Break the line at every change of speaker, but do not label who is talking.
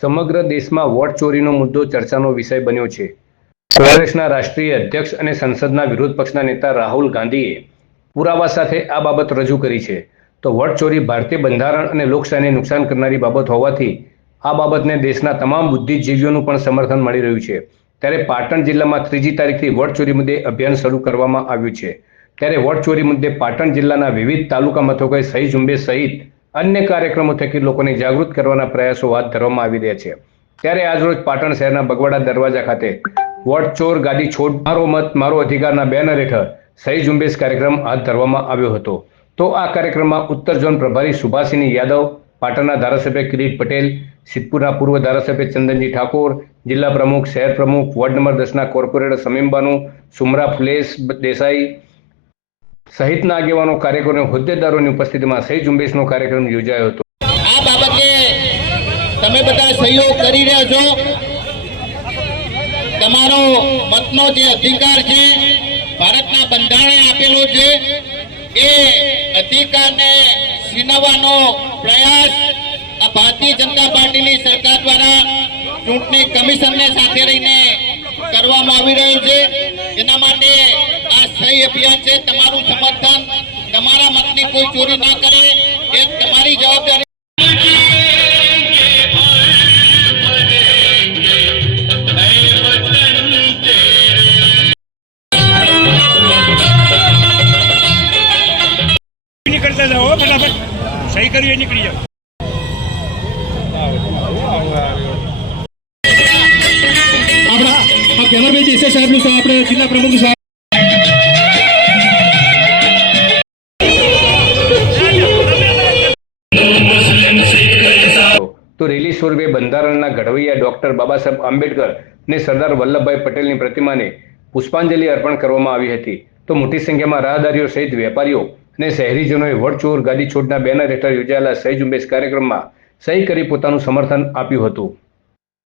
સમગ્ર દેશમાં વોટ ચોરીનો મુદ્દો ચર્ચાનો વિષય બન્યો છે. કોંગ્રેસના રાષ્ટ્રીય અધ્યક્ષ અને સંસદના વિરોધ પક્ષના નેતા રાહુલ ગાંધીએ પુરાવા સાથે આ બાબત રજૂ કરી છે. તો વોટ ચોરી ભારતીય બંધારણ અને લોકશાહીને નુકસાન કરનારી બાબત હોવાથી આ બાબતને દેશના તમામ બુદ્ધિજીવીઓનું પણ સમર્થન મળી રહ્યું છે. ત્યારે પાટણ જિલ્લામાં ત્રીજી તારીખથી વોટ ચોરી મુદ્દે અભિયાન શરૂ કરવામાં આવ્યું છે. ત્યારે વોટ ચોરી મુદ્દે પાટણ જિલ્લાના વિવિધ તાલુકા મથકોએ સહી ઝુંબેશ સહિત અન્ય કાર્યક્રમો થકી લોકોને જાગૃત કરવાના પ્રયાસો હાથ ધરવામાં આવી રહ્યા છે. ત્યારે આજરોજ પાટણ શહેરના બગવાડા દરવાજા ખાતે વોટ ચોર ગાદી છોડ મારો મત મારો અધિકારના બેનર હેઠળ સહી ઝુંબેશ કાર્યક્રમ હાથ ધરવામાં આવ્યો હતો. તો આ કાર્યક્રમમાં ઉત્તર ઝોન પ્રભારી સુભાષિની યાદવ, પાટણના ધારાસભ્ય કિરીટ પટેલ, સિદ્ધપુરના પૂર્વ ધારાસભ્ય ચંદનજી ઠાકોર, જિલ્લા પ્રમુખ, શહેર પ્રમુખ, વોર્ડ નંબર દસના કોર્પોરેટર સમીમબાનુ સુમરા ફ્લેશ દેસાઈ સહિતના આગેવાનો કાર્યકરો હોદ્દેદારોની ઉપસ્થિતિમાં સહી ઝુંબેશનો કાર્યક્રમ યોજાયો હતો.
આ બાબતે તમે બધા સહયોગ કરી રહ્યા છો. તમારો મતનો જે અધિકાર છે, ભારતના બંધારણે આપેલો છે, એ અધિકારને છીનવવાનો પ્રયાસ આ ભારતીય જનતા પાર્ટીની સરકાર દ્વારા ચૂંટણી કમિશનને સાથે રહીને કરવામાં આવી રહ્યું છે. એના માટે આ સહી અભિયાન છે તમારું સમર્થન તમારા મતની કોઈ ચોરી ના કરે એ તમારી જવાબદારી.
નીકળતા જાઓ હો ફટાફટ. સહી કરવી નીકળી જાઓ.
આપણા આ બે દેસાઈ સાહેબનું સહ આપણે જિલ્લા પ્રમુખ સાહેબ
તો રેલી સ્વરૂપે બંધારણના ઘડવૈયા ડોક્ટર બાબા સાહેબ આંબેડકર અને સરદાર વલ્લભભાઈ પટેલની પ્રતિમાને પુષ્પાંજલિ અર્પણ કરવામાં આવી હતી. તો મોટી સંખ્યામાં રાહદારીઓ સહિત વેપારીઓ અને શહેરીજનોએ વડચોર ગાદી છોડના બેનર હેઠળ યોજાયેલા સહી ઝુંબેશ કાર્યક્રમમાં સહી કરી પોતાનું સમર્થન આપ્યું હતું.